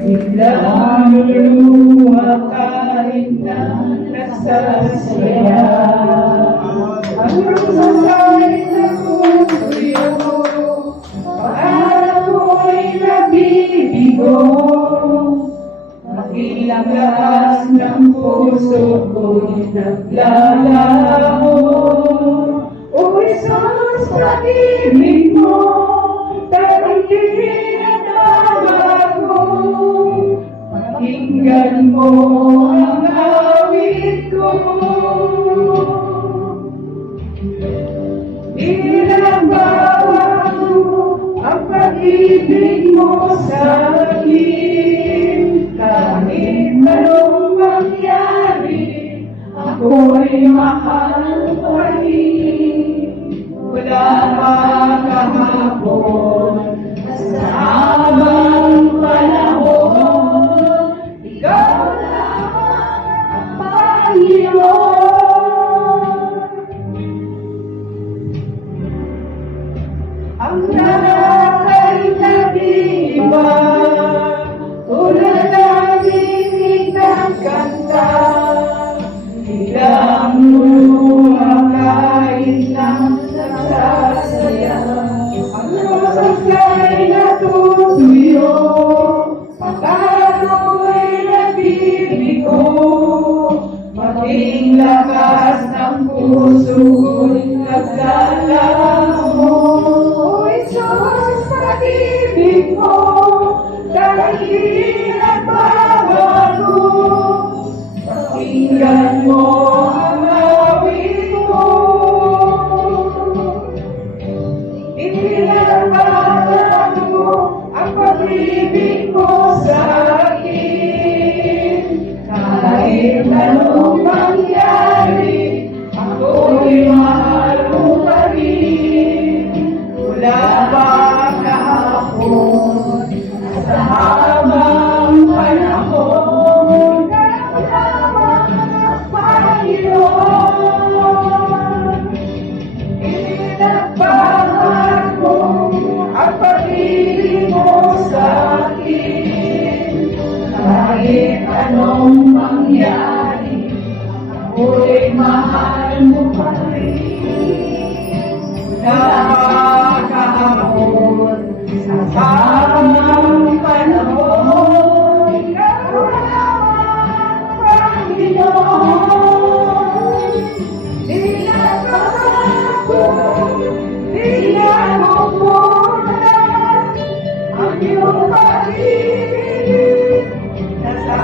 Biglang luluha kahit na nagsasaya. Hanggang sa sa'yo na pupuyo, pangarap ko'y nabibigo. Makilang lakas ng puso ko'y naglalaho. O Jesus, pag-ibig mo, tangingin at bago. Pakinggan mo ang awit ko. Pinagbabago ang pag-ibig mo sa akin. Kahit anong mangyari, ako'y mahal pa rin. Wala pa kahapon, sa habang panahon, ikaw lamang ang Panginoon. Ang lahat ay nag-iiba, tulad ng tinig ng kanta. Biglang luluha kahit na nagsasaya. Ang rosas ay natutuyo, pangarap ko'y nabibigo. Mating lakas ng puso ko'y naglalaho. O'y Diyos, pag-ibig mo, dahil nagbabago. Pakinggan mo ang awit ko. Ipinagbabago ang pag-ibig mo sa akin. Kahit anong mangyari, ako'y mahal mo pa rin. Wala pa kahapon, sa habang panahon, pinagbabago ang pag-ibig mo sa akin. Kahit anong mangyari, ako'y mahal mo pa rin. Wala pa kahapon, sa habang panahon, ikaw lamang Panginoon. Pinagbabago, pinagmumulan ang iyong pag-ibig na sa